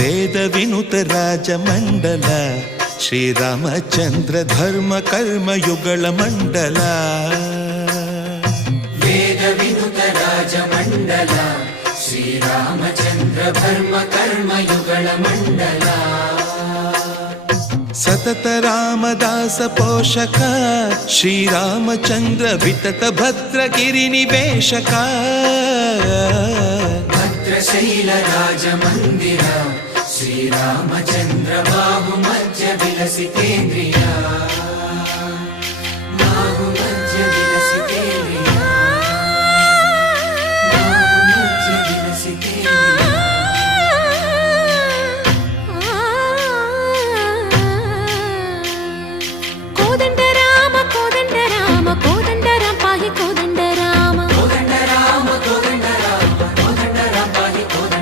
ವೇದ ವಿನುತ ರಾಜಮಂಡಲ ಶ್ರೀರಾಮಚಂದ್ರ ಧರ್ಮ ಕರ್ಮಯುಗಳ ಮಂಡಲ ವೇದ ವಿನುತ ರಾಜಮಂಡಲ ಶ್ರೀರಾಮಚಂದ್ರ ಧರ್ಮ ಕರ್ಮಯುಗಳ ಮಂಡಲ ಸತತ ರಾಮದಾಸ ಪೋಷಕ ಶ್ರೀರಾಮಚಂದ್ರ ವಿತತ ಭದ್ರಗಿರಿ ನಿವೇಶಕ ಭದ್ರಶೈಲ ರಾಜ ಮಂದಿರ ಶ್ರೀರಾಮಚಂದ್ರ ಬಾಹು ಮಧ್ಯ ವಿಲಸಿತೇಂದ್ರಿಯ